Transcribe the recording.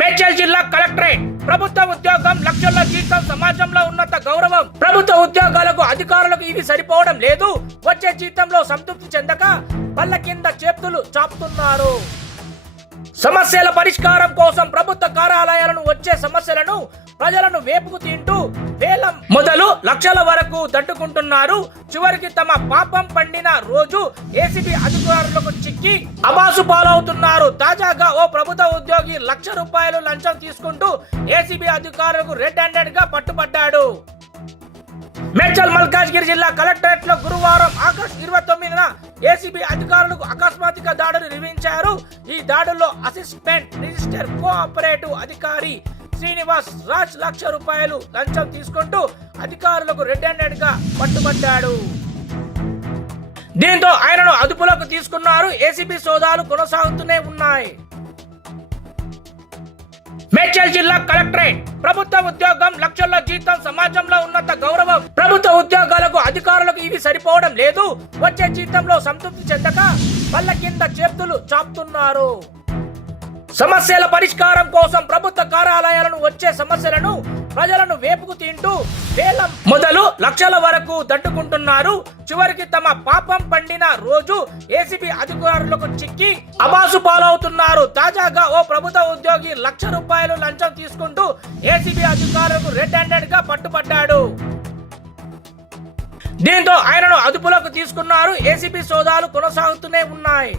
మేడ్చల్ జిల్లా కలెక్టరేట్ ప్రభుత్వ ఉద్యోగం లక్షల జీతం సమాజంలో ఉన్నత గౌరవం. ప్రభుత్వ ఉద్యోగాలకు అధికారులకు ఇది సరిపోవడం లేదు. వచ్చే జీతంలో సంతృప్తి చెందక బల్ల కింద చేతులు చాపుతున్నారు. సమస్యల పరిష్కారం కోసం ప్రభుత్వ కార్యాలయాలను వచ్చే సమస్యలను ప్రజలను వేపుకు తింటూ వేలం మొదలు లక్షల వరకు దట్టుకుంటున్నారు. చివరికి తమ పాపం పండిన రోజు ఏసీబీ అధికారులకు చిక్కి అబాసు పాలవుతున్నారు. తాజాగా ఓ ప్రభుత్వ ఉద్యోగి ₹1,00,000 లంచం తీసుకుంటూ ఏసీబీ అధికారులకు రెడ్ హ్యాండెడ్ గా పట్టుబడ్డాడు. మేడ్చల్ మల్కాజ్గిరి జిల్లా కలెక్టరేట్ లో గురువారం ఆగస్టు 29న ఏసీబీ అధికారులకు అకస్మాత్తుగా దాడులు నిర్వహించారు. ఈ దాడుల్లో అసిస్టెంట్ రిజిస్టర్ కోఆపరేటివ్ అధికారి శ్రీనివాస్ రాజ్ ₹1,00,000 లంచం తీసుకుంటూ అధికారులకు రెడ్ హ్యాండెడ్ గా పట్టుబడ్డాడు. దీంతో ఆయనను అదుపులోకి తీసుకున్నారు. ఏసీబీ సోదాలు కొనసాగుతూనే ఉన్నాయి. మేడ్చల్ జిల్లా కలెక్టరేట్ ప్రభుత్వ ఉద్యోగం లక్షల జీతం సమాజంలో ఉన్నత గౌరవం. ప్రభుత్వ ఉద్యోగాలకు అధికారులకు ఇది సరిపోవడం లేదు. వచ్చే జీతంలో సంతృప్తి చెందక బల్ల కింద చేతులు చాపుతున్నారు. సమస్యల పరిష్కారం కోసం ప్రభుత్వ కార్యాలయాలను వచ్చే సమస్యలను ప్రజలను వేపుకు తింటూ వేలం మొదలు లక్షల వరకు దట్టుకుంటున్నారు. చివరికి తమ పాపం పండిన రోజు ఏసీబీ అధికారులకు చిక్కి అబాసు పాలవుతున్నారు. తాజాగా ఓ ప్రభుత్వ ఉద్యోగి ₹1,00,000 లంచం తీసుకుంటూ ఏసీబీ అధికారులకు రెడ్ హ్యాండెడ్ గా పట్టుబడ్డాడు. దీంతో ఆయనను అదుపులోకి తీసుకున్నారు. ఏసీబీ సోదాలు కొనసాగుతూనే ఉన్నాయి.